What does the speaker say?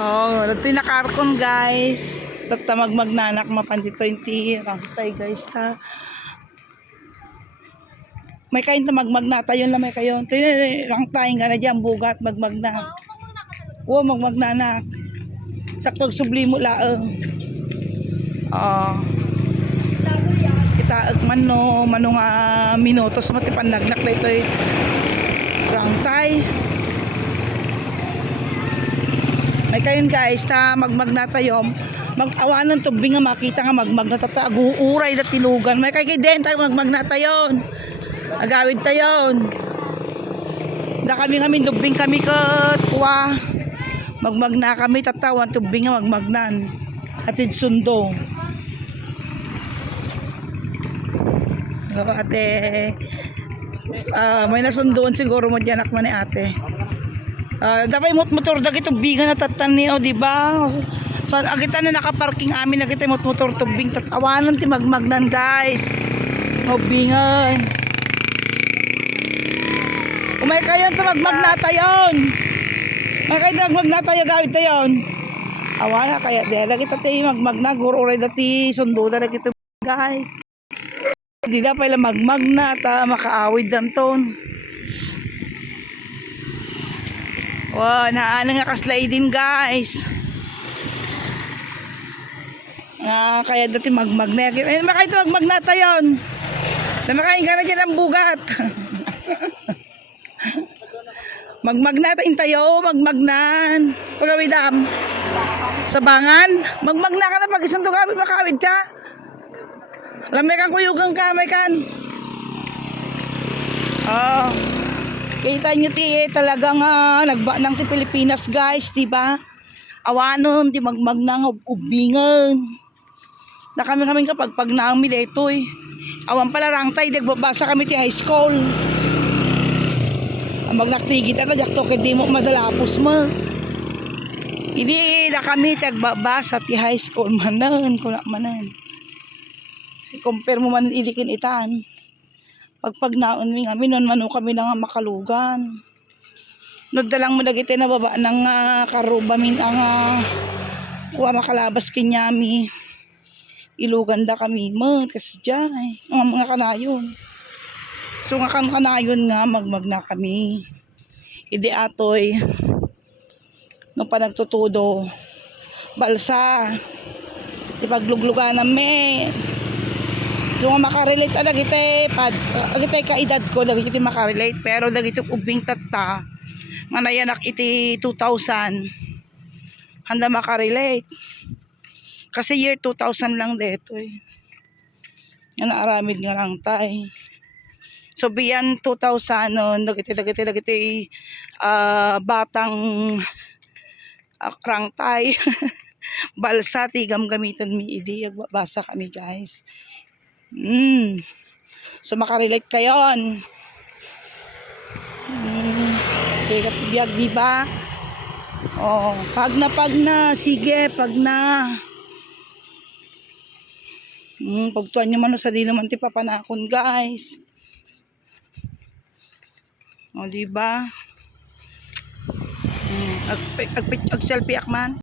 Oh, ito na karkon guys. Tatamag magnanak mapandi 20 rangtay guys ta. May kain ta magmagnata yun lang may kayon. Ito rangtay nga na diyan bugat magmagna. Oo, magmagnanak. Saktog sublimo laeng. Kita man no manong minutos mati panagnak na ito'y rangtay. May kayon guys ta magmagnatayom mag-awanan tubing nga makita nga magmagnatata aguuray na tilugan may kay den ta magmagnatayon agawid tayon da kami tubing kami ket kuha magmagna kami tatawan tubing nga magmagnan atid sundo ate may nasundoon siguro mo diyan anak na ni ate. Dapat motor dagiti tubigan na tatan niyo, di ba? So agita na nakaparking amin agita motor tubing tatawanan ti magmagnan guys. Ngobingan. Umay kayo ta magmagnata yon. Makay magmagnata yo gawid tayon. Awana kaya di dagiti ti magmagna gururay dati sundo da dagiti guys. Di da pala magmagnata makaawid danton. Wow, naana nga kasliding guys. Kaya dati magmagna. Ay, makain ito magmagnata yun. Namakain ka na dyan ang bugat. Magmagnata intayo, magmagnan. Pagawidam. Sabangan. Magmagna ka na pag isundo kami makawid ka. Lamay kang kuyugang ka, may kan. Kita nyo ti talagang nagba ng ti Pilipinas guys, di ba? Awanon ti magmagnang ubingan. Na kami kapag naang miletoy. Awan pala rangtay nagbabasa kami ti high school. Ang magnaktigit na jakto kay di mo madalapos mo. Hindi na kami nagbabasa ti high school manan kuna manan. I-compare mo man ilikin itan. Pagpagnaon mi kami non mano kami na nga makalugan. Nagdalang mo dagiti na baba ng karuba min ang kuha makalabas kinyami. Ilugan da kami mo kasi diyan mga kanayon. So nga kanayon nga magmagna kami. Idi atoy no panagtutudo balsa ipagluglugan nami. So nga makarelate dagiti agiti kaedad ko dagiti makarelate pero dagiti ubing tatta nga nayanak iti 2000 handa makarelate kasi year 2000 lang dito nga naaramid nga lang tay. So biyan 2000 no dagiti batang rangtay balsa ti gamgamitan mi idi agbabasa kami guys. So makarelate kayon. Kaya tibiyag di ba? Pag na sige pag na. Pagtuan nyo man sa di naman ti papanakon guys. Di ba? Ag selfie akman.